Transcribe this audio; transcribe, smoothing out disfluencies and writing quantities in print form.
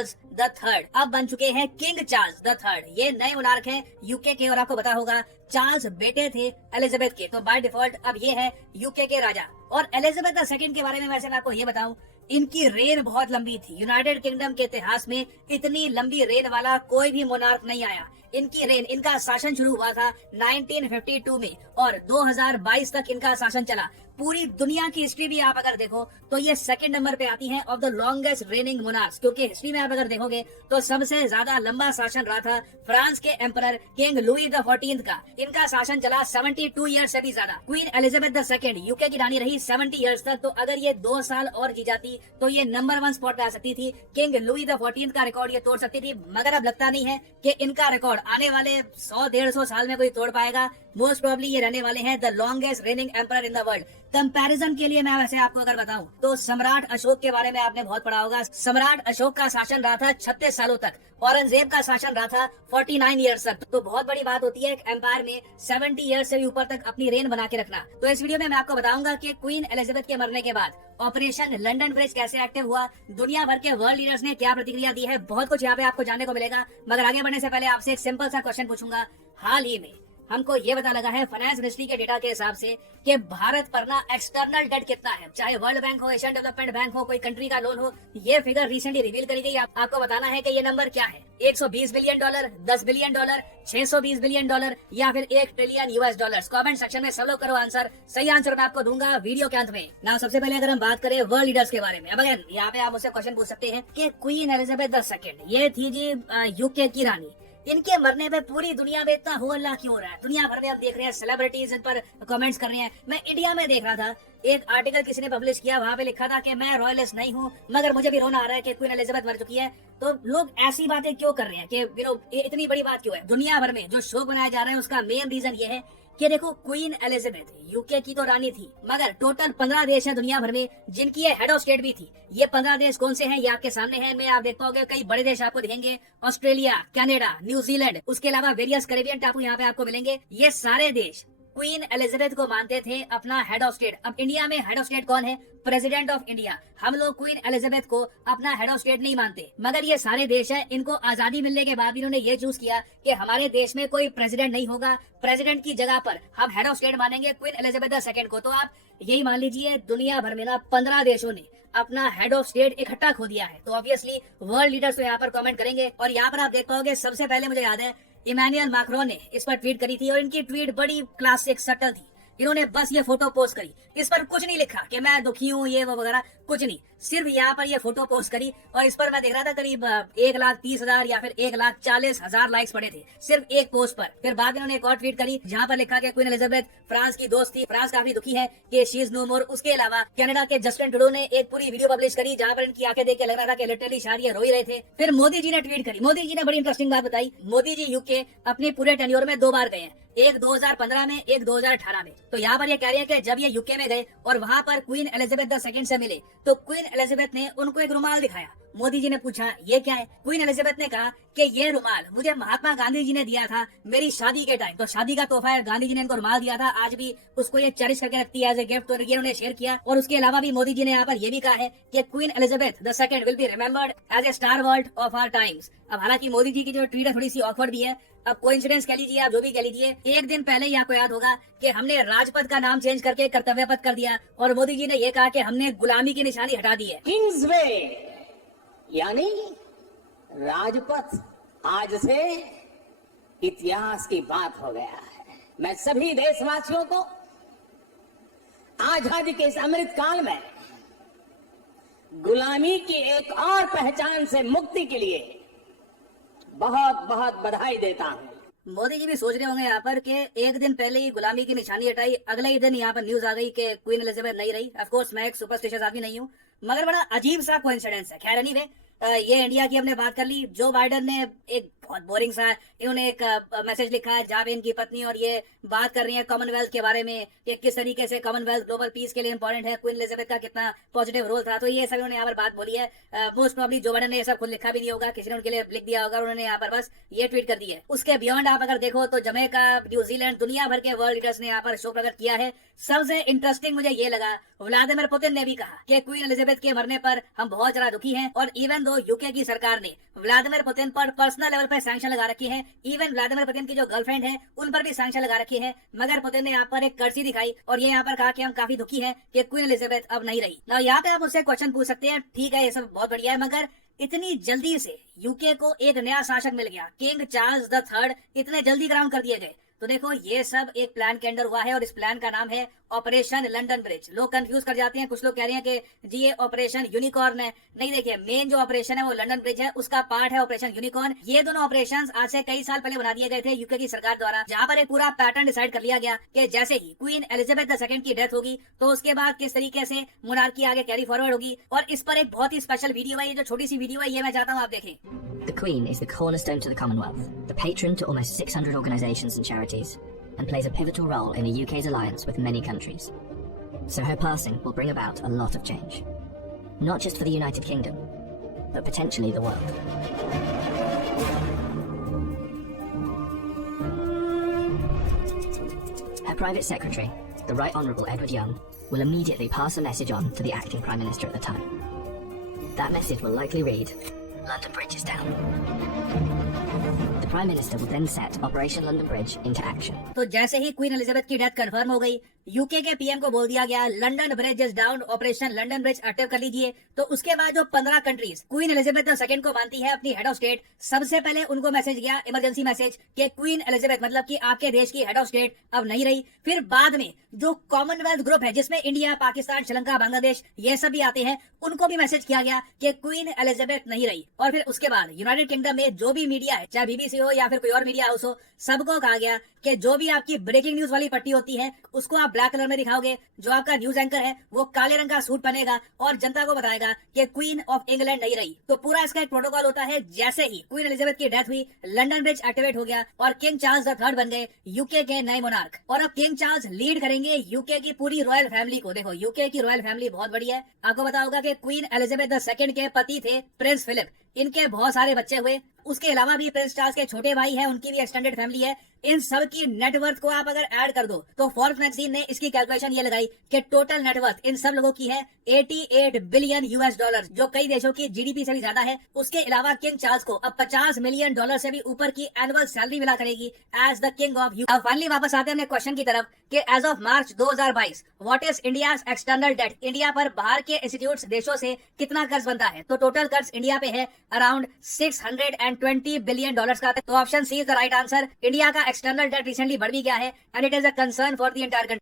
Charles the third अब बन चुके हैं किंग चार्ल्स द थर्ड। ये नए मोनार्क हैं यूके के, और आपको पता होगा चार्ल्स बेटे थे एलिजाबेथ के, तो बाय डिफॉल्ट अब ये है यूके के राजा। और एलिजाबेथ द सेकंड के बारे में वैसे मैं आपको ये बताऊं, इनकी रेन बहुत लंबी थी। यूनाइटेड किंगडम के इतिहास में इतनी लंबी रेन वाला कोई भी मोनार्क नहीं आया। इनकी रेन, इनका शासन शुरू हुआ था 1952 में और 2022 तक इनका शासन चला। पूरी दुनिया की हिस्ट्री भी आप अगर देखो तो ये सेकंड नंबर पे आती है of the longest raining monarchs, क्योंकि हिस्ट्री में आप अगर देखोगे तो सबसे ज्यादा लंबा शासन रहा था फ्रांस के एम्परर किंग लुई द 14 का। इनका शासन चला 72 ईयर्स से भी ज्यादा। Queen Elizabeth the second UK की रानी रही 70 ईयर्स तक, तो अगर ये 2 साल और जी जाती तो ये नंबर 1 स्पॉट पे आ सकती थी। किंग लुई द 14 का रिकॉर्ड ये तोड़ सकती थी, मगर अब लगता नहीं है कि इनका रिकॉर्ड आने वाले 100-150 साल में कोई तोड़ पाएगा। मोस्ट प्रोबेबली ये रहने वाले हैं the longest raining emperor in the world. Comparison के लिए मैं वैसे आपको अगर बताऊं तो सम्राट अशोक के बारे में आपने बहुत पढ़ा होगा। सम्राट अशोक का शासन रहा था 36 सालों तक, औरंगजेब का शासन रहा था 49 ईयर्स तक। तो बहुत बड़ी बात होती है एक एम्पायर में 70 ईयर्स से भी ऊपर तक अपनी रेन बना के रखना। तो इस वीडियो में मैं आपको बताऊंगा कि क्वीन एलिजाबेथ के मरने के बाद ऑपरेशन लंदन ब्रिज कैसे एक्टिव हुआ, दुनिया भर के वर्ल्ड लीडर्स ने क्या प्रतिक्रिया दी है, बहुत कुछ यहाँ पे आपको जानने को मिलेगा। मगर आगे बढ़ने से पहले आपसे एक सिंपल सा क्वेश्चन पूछूंगा। हाल ही में हमको ये पता लगा है फाइनेंस मिनिस्ट्री के डेटा के हिसाब से कि भारत पर ना एक्सटर्नल डेट कितना है, चाहे वर्ल्ड बैंक हो, एशियन डेवलपमेंट बैंक हो, कोई कंट्री का लोन हो, ये फिगर रिसेंटली रिवील करी गई। आपको बताना है कि ये नंबर क्या है। 120 billion dollar, 10 billion dollar, 620 billion dollar या फिर 1 trillion US dollar. Comment section में सब लोग करो आंसर। सही आंसर मैं आपको दूंगा वीडियो के अंत में। ना सबसे पहले अगर हम बात करें वर्ल्ड लीडर्स के बारे में, अब अगर यहाँ पे आप मुझसे क्वेश्चन पूछ सकते हैं कि क्वीन एलिजाबेथ द सेकंड ये थी जी यूके की रानी, इनके मरने पे पूरी दुनिया में इतना हो अल्लाह क्यों हो रहा है। दुनिया भर में हम देख रहे हैं सेलिब्रिटीज इन पर कमेंट्स कर रहे हैं। मैं इंडिया में देख रहा था एक आर्टिकल किसी ने पब्लिश किया, वहाँ पे लिखा था कि मैं रॉयलिस्ट नहीं हूँ मगर मुझे भी रोना आ रहा है कि क्वीन एलिजाबेथ मर चुकी है। तो लोग ऐसी बातें क्यों कर रहे हैं कि इतनी बड़ी बात क्यों है। दुनिया भर में जो शोक मनाया जा रहा है उसका मेन रीजन ये है कि देखो क्वीन एलिजाबेथ यूके की तो रानी थी, मगर टोटल 15 देश हैं दुनिया भर में जिनकी ये हेड ऑफ स्टेट भी थी। ये 15 देश कौन से हैं ये आपके सामने हैं। मैं आप देख पाओगे कई बड़े देश आपको दिखेंगे, ऑस्ट्रेलिया, कनाडा, न्यूजीलैंड, उसके अलावा वेरियस कैरेबियन टापू यहाँ पे आपको मिलेंगे। ये सारे देश क्वीन एलिजाबेथ को मानते थे अपना हेड ऑफ स्टेट। अब इंडिया में हेड ऑफ स्टेट कौन है? President of India. हम लोग क्वीन एलिजाबेथ को अपना हेड ऑफ स्टेट नहीं मानते, मगर ये सारे देश हैं, इनको आजादी मिलने के बाद भी इन्होंने ये चूज किया कि हमारे देश में कोई प्रेसिडेंट नहीं होगा, प्रेसिडेंट की जगह पर हम हेड ऑफ स्टेट मानेंगे क्वीन एलिजाबेथ द सेकंड को। तो आप यही मान लीजिए दुनिया भर में ना 15 देशों ने अपना हेड ऑफ स्टेट इकट्ठा खो दिया है। तो ऑब्वियसली वर्ल्ड लीडर्स तो यहाँ पर कमेंट करेंगे, और यहाँ पर आप देख पाओगे सबसे पहले मुझे याद है इमैनुअल मैक्रोन ने इस पर ट्वीट करी थी, और इनकी ट्वीट बड़ी क्लासिक सटल थी। इन्होंने बस ये फोटो पोस्ट करी, इस पर कुछ नहीं लिखा कि मैं दुखी हूँ ये वो वगैरह, कुछ नहीं, सिर्फ यहाँ पर ये फोटो पोस्ट करी। और इस पर मैं देख रहा था करीब 1,30,000 या फिर 1,40,000 लाइक्स पड़े थे सिर्फ एक पोस्ट पर। फिर बाद में उन्होंने एक और ट्वीट करी जहाँ पर लिखा कि क्वीन एलिजाबेथ फ्रांस की दोस्त थी, फ्रांस काफी दुखी है कि शी इज नो मोर। उसके अलावा कनाडा के जस्टिन ट्रूडो ने एक पूरी वीडियो पब्लिश करी जहाँ पर इनकी आंखें देख के लग रहा था कि लिटरली शायद ये रो ही रहे थे। फिर मोदी जी ने ट्वीट करी, मोदी जी ने बड़ी इंटरेस्टिंग बात बताई। मोदी जी यूके अपने पूरे टेन्योर में 2 बार गए हैं, एक 2015 में, एक 2018 में। तो यहाँ पर ये कह रहे हैं कि जब ये यूके में गए और वहाँ पर क्वीन एलिजाबेथ द सेकंड से मिले तो क्वीन एलिजाबेथ ने उनको एक रुमाल दिखाया। मोदी जी ने पूछा ये क्या है? क्वीन एलिजाबेथ ने कहा कि ये रुमाल मुझे महात्मा गांधी जी ने दिया था मेरी शादी के टाइम, तो शादी का तोहफा है, गांधी जी ने इनको रुमाल दिया था, आज भी उसको ये चेरिश करके रखती है एज ए गिफ्ट। तो ये उन्होंने शेयर किया। और उसके अलावा भी मोदी जी ने यहाँ पर ये भी कहा है कि Queen Elizabeth the second will be remembered as a stalwart of our times. अब हालांकि मोदी जी की जो ट्वीट है थोड़ी सी ऑकवर्ड भी है। अब कोइंसिडेंस कह लीजिए, आप जो भी कह लीजिए, एक दिन पहले ही आपको याद होगा कि हमने राजपथ का नाम चेंज करके कर्तव्य पथ कर दिया, और मोदी जी ने ये कहा कि हमने गुलामी की निशानी हटा दी है। किंग्सवे यानी राजपथ आज से इतिहास की बात हो गया है। मैं सभी देशवासियों को आजादी के इस अमृत काल में गुलामी की एक और पहचान से मुक्ति के लिए बहुत बहुत बधाई देता हूं। मोदी जी भी सोच रहे होंगे यहाँ पर कि एक दिन पहले ही गुलामी की निशानी हटाई, अगले ही दिन यहाँ पर न्यूज आ गई कि क्वीन एलिजाबेथ नहीं रही। ऑफ कोर्स मैं एक सुपरस्टिशियस आदमी नहीं हूँ, मगर बड़ा अजीब सा कोइंसिडेंस है। खैर एनीवे, ये इंडिया की हमने बात कर ली। जो बाइडन ने एक बहुत बोरिंग सा इन्होंने एक मैसेज लिखा है जहाँ पे इनकी पत्नी और ये बात कर रही है कॉमनवेल्थ के बारे में कि किस तरीके से कॉमनवेल्थ ग्लोबल पीस के लिए इंपॉर्टेंट है, क्वीन एलिजाबेथ का कितना पॉजिटिव रोल था। तो ये सब उन्होंने यहाँ पर बात बोली है। मोस्ट प्रॉब्ली जो बाइडन ने ये सब खुद लिखा भी नहीं होगा, किसी ने उनके लिए लिख दिया होगा, उन्होंने यहाँ पर बस ये ट्वीट कर दी है। उसके बियॉन्ड आप अगर देखो तो जमैका, न्यूजीलैंड, दुनिया भर के वर्ल्ड लीडर्स ने यहाँ पर शोक प्रकट किया है। सबसे इंटरेस्टिंग मुझे ये लगा व्लादिमीर पुतिन ने भी कहा कि क्वीन एलिजाबेथ के मरने पर हम बहुत ज्यादा दुखी हैं, और इवन दो यूके की सरकार ने व्लादिमीर पुतिन पर पर्सनल लेवल पर सैंक्शन लगा रखी है, इवन व्लादिमीर पुतिन की जो गर्लफ्रेंड है उन पर भी सैंक्शन लगा रखी है, मगर पुतिन ने यहाँ पर एक कर्सी दिखाई और ये यहाँ पर कहा कि हम काफी दुखी हैं कि क्वीन एलिजाबेथ अब नहीं रही। यहाँ पे आप उससे क्वेश्चन पूछ सकते हैं, ठीक है ये सब बहुत बढ़िया है, मगर इतनी जल्दी से यूके को एक नया शासक मिल गया, किंग चार्ल्स द थर्ड इतने जल्दी क्राउन कर दिए गए। तो देखो ये सब एक प्लान के अंडर हुआ है और इस प्लान का नाम है ऑपरेशन लंदन ब्रिज। लोग कंफ्यूज कर जाते हैं, कुछ लोग कह रहे हैं कि जी ये ऑपरेशन यूनिकॉर्न है। नहीं, देखिए मेन जो ऑपरेशन है वो लंदन ब्रिज है, उसका पार्ट है ऑपरेशन यूनिकॉर्न। ये दोनों ऑपरेशंस आज से कई साल पहले बना दिए गए थे यूके की सरकार द्वारा, जहाँ पर एक पूरा पैटर्न डिसाइड कर लिया गया कि जैसे ही क्वीन एलिजाबेथ II की डेथ होगी तो उसके बाद किस तरीके से मोनार्की आगे कैरी फॉरवर्ड होगी। और इस पर एक बहुत ही स्पेशल वीडियो है, ये जो छोटी सी वीडियो है ये मैं चाहता हूँ आप देखें। The Queen is the cornerstone to the Commonwealth, the patron to almost 600 organisations and charities, and plays a pivotal role in the UK's alliance with many countries. So her passing will bring about a lot of change. Not just for the United Kingdom, but potentially the world. Her private secretary, the Right Honourable Edward Young, will immediately pass a message on to the acting Prime Minister at the time. That message will likely read, London Bridge is down. The Prime Minister will then set Operation London Bridge into action. तो जैसे ही queen Elizabeth की death confirm हो गई, UK के PM को बोल दिया गया London bridge is down, operation London bridge active कर लीजिए। तो उसके बाद जो 15 कंट्रीज क्वीन एलिजाबेथ II को मानती है अपनी हेड ऑफ स्टेट, सबसे पहले उनको मैसेज गया, इमरजेंसी मैसेज, कि क्वीन एलिजाबेथ मतलब कि आपके देश की हेड ऑफ स्टेट अब नहीं रही। फिर बाद में जो कॉमनवेल्थ ग्रुप है जिसमें इंडिया, पाकिस्तान, श्रीलंका, बांग्लादेश ये सब भी आते हैं, उनको भी मैसेज किया गया कि क्वीन एलिजाबेथ नहीं रही। और फिर उसके बाद यूनाइटेड किंगडम में जो भी मीडिया है, चाहे बीबीसी हो या फिर कोई और मीडिया हाउस हो, सबको कहा गया कि जो भी आपकी ब्रेकिंग न्यूज वाली पट्टी होती है उसको आप ब्लैक कलर में दिखाओगे, जो आपका न्यूज एंकर है वो काले रंग का सूट पहनेगा और जनता को बताएगा कि क्वीन ऑफ इंग्लैंड नहीं रही। तो पूरा इसका एक प्रोटोकॉल होता है। जैसे ही क्वीन एलिजाबेथ की डेथ हुई, लंदन ब्रिज एक्टिवेट हो गया और किंग चार्ल्स III बन गए यूके के नए मोनार्क। और अब किंग चार्ल्स लीड करेंगे यूके की पूरी रॉयल फैमिली को। देखो यूके की रॉयल फैमिली बहुत बड़ी है। आपको पता होगा कि क्वीन एलिजाबेथ II के पति थे प्रिंस फिलिप, इनके बहुत सारे बच्चे हुए। उसके अलावा भी प्रिंस चार्ल्स के छोटे भाई हैं, उनकी भी एक्सटेंडेड फैमिली है। इन सब की नेटवर्थ को आप अगर ऐड कर दो तो फोर्ब्स मैगजीन ने इसकी कैलकुलेशन ये लगाई कि टोटल नेटवर्थ इन सब लोगों की है $88 बिलियन, जो कई देशों की जीडीपी से भी ज्यादा है। उसके अलावा किंग चार्ल्स को अब $50 मिलियन से भी ऊपर की एनुअल सैलरी मिला करेगी as the king of UK. अब फाइनली वापस आते हैं अपने क्वेश्चन की तरफ कि as of March 2022 what is India's external debt. India पर बाहर के इंस्टीट्यूट्स देशों से कितना कर्ज बनता है? तो टोटल कर्ज इंडिया पे है अराउंड $620 बिलियन का। तो option C is the right answer. India का एक्सटर्नल डेट रिसेंटली बढ़ भी गया है and it is a concern for the entire country.